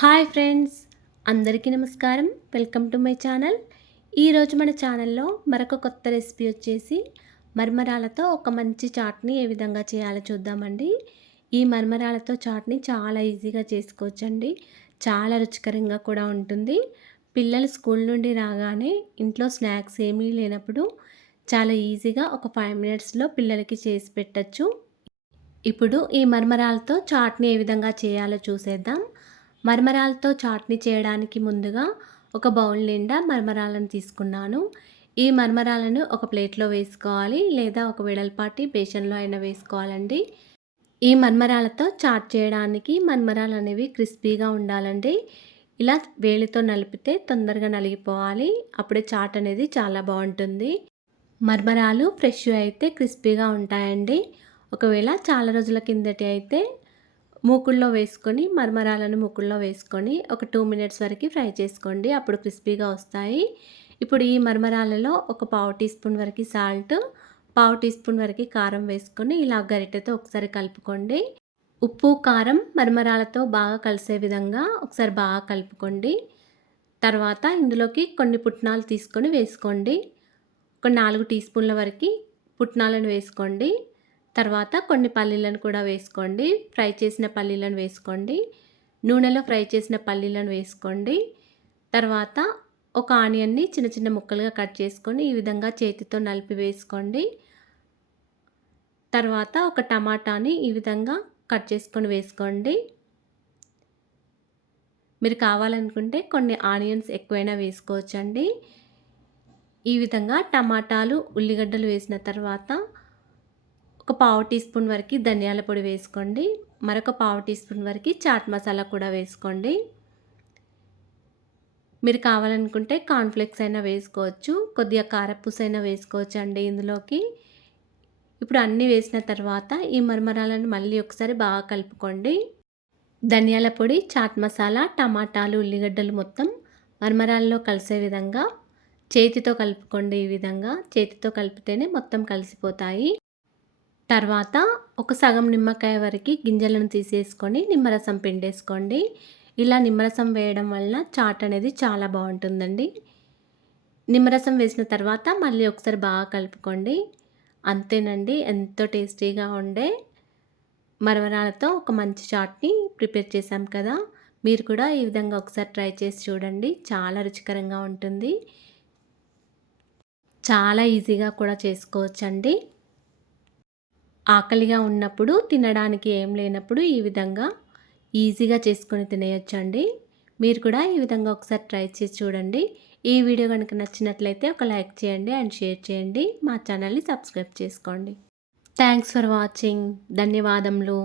Hi friends అందరికీ నమస్కారం. Welcome to my channel. ఈరోజు మన ఛానల్లో మరొక కొత్త రెసిపీ వచ్చేసి మర్మరాలతో ఒక మంచి చాట్ని ఏ విధంగా చేయాలో చూద్దామండి. ఈ మర్మరాలతో చాట్ని చాలా ఈజీగా చేసుకోవచ్చండి. చాలా రుచికరంగా కూడా ఉంటుంది. పిల్లలు స్కూల్ నుండి రాగానే ఇంట్లో స్నాక్స్ ఏమీ లేనప్పుడు చాలా ఈజీగా ఒక ఫైవ్ మినిట్స్లో పిల్లలకి చేసి పెట్టచ్చు. ఇప్పుడు ఈ మర్మరాలతో చాట్ని ఏ విధంగా చేయాలో చూసేద్దాం. మరమరాలతో చాట్నీ చేయడానికి ముందుగా ఒక బౌల్ నిండా మరమరాలను తీసుకున్నాను. ఈ మరమరాలను ఒక ప్లేట్లో వేసుకోవాలి లేదా ఒక వెడల్పాటి బేషన్లో అయినా వేసుకోవాలండి. ఈ మర్మరాలతో చాట్ చేయడానికి మర్మరాలు అనేవి క్రిస్పీగా ఉండాలండి. ఇలా వేలితో నలిపితే తొందరగా నలిగిపోవాలి. అప్పుడే చాట్ అనేది చాలా బాగుంటుంది. మర్మరాలు ఫ్రెష్ అయితే క్రిస్పీగా ఉంటాయండి. ఒకవేళ చాలా రోజుల కిందటి అయితే మూకుల్లో వేసుకొని మరమరాలను మూకుల్లో వేసుకొని ఒక టూ మినిట్స్ వరకు ఫ్రై చేసుకోండి. అప్పుడు క్రిస్పీగా వస్తాయి. ఇప్పుడు ఈ మరమరాలలో ఒక పావు టీ స్పూన్ వరకు సాల్ట్ పావు టీ స్పూన్ వరకు కారం వేసుకొని ఇలా గరిటెతో ఒకసారి కలుపుకోండి. ఉప్పు కారం మరమరాలతో బాగా కలిసే విధంగా ఒకసారి బాగా కలుపుకోండి. తర్వాత ఇందులోకి కొన్ని పుట్నాలు తీసుకొని వేసుకోండి. ఒక నాలుగు టీ స్పూన్ల వరకు పుట్నాలను వేసుకోండి. తర్వాత కొన్ని పల్లీలను కూడా వేసుకోండి. ఫ్రై చేసిన పల్లీలను వేసుకోండి. నూనెలో ఫ్రై చేసిన పల్లీలను వేసుకోండి. తర్వాత ఒక ఆనియన్ని చిన్న చిన్న ముక్కలుగా కట్ చేసుకొని ఈ విధంగా చేతితో నలిపి వేసుకోండి. తర్వాత ఒక టమాటాని ఈ విధంగా కట్ చేసుకొని వేసుకోండి. మీరు కావాలనుకుంటే కొన్ని ఆనియన్స్ ఎక్కువైనా వేసుకోవచ్చండి. ఈ విధంగా టమాటాలు ఉల్లిగడ్డలు వేసిన తర్వాత ఒక పావు టీ స్పూన్ వరకు ధనియాల పొడి వేసుకోండి. మరొక పావు టీ స్పూన్ వరకు చాట్ మసాలా కూడా వేసుకోండి. మీరు కావాలనుకుంటే కాన్ఫ్లెక్స్ అయినా వేసుకోవచ్చు. కొద్దిగా కారపూస అయినా వేసుకోవచ్చు అండి ఇందులోకి. ఇప్పుడు అన్నీ వేసిన తర్వాత ఈ మరమరాలను మళ్ళీ ఒకసారి బాగా కలుపుకోండి. ధనియాల పొడి చాట్ మసాలా టమాటాలు ఉల్లిగడ్డలు మొత్తం మరమరాల్లో కలిసే విధంగా చేతితో కలుపుకోండి ఈ విధంగా. చేతితో కలిపితేనే మొత్తం కలిసిపోతాయి. తర్వాత ఒక సగం నిమ్మకాయ వరకు గింజలను తీసేసుకొని నిమ్మరసం పిండేసుకోండి. ఇలా నిమ్మరసం వేయడం వలన చాట్ అనేది చాలా బాగుంటుందండి. నిమ్మరసం వేసిన తర్వాత మళ్ళీ ఒకసారి బాగా కలుపుకోండి. అంతేనండి ఎంతో టేస్టీగా ఉండే మరమరాలతో ఒక మంచి చాట్ని ప్రిపేర్ చేశాం కదా. మీరు కూడా ఈ విధంగా ఒకసారి ట్రై చేసి చూడండి. చాలా రుచికరంగా ఉంటుంది. చాలా ఈజీగా కూడా చేసుకోవచ్చండి. ఆకలిగా ఉన్నప్పుడు తినడానికి ఏం లేనప్పుడు ఈ విధంగా ఈజీగా చేసుకొని తినేయొచ్చండి. మీరు కూడా ఈ విధంగా ఒకసారి ట్రై చేసి చూడండి. ఈ వీడియో కనుక నచ్చినట్లయితే ఒక లైక్ చేయండి అండ్ షేర్ చేయండి. మా ఛానల్ని సబ్స్క్రైబ్ చేసుకోండి. Thanks for watching. ధన్యవాదములు.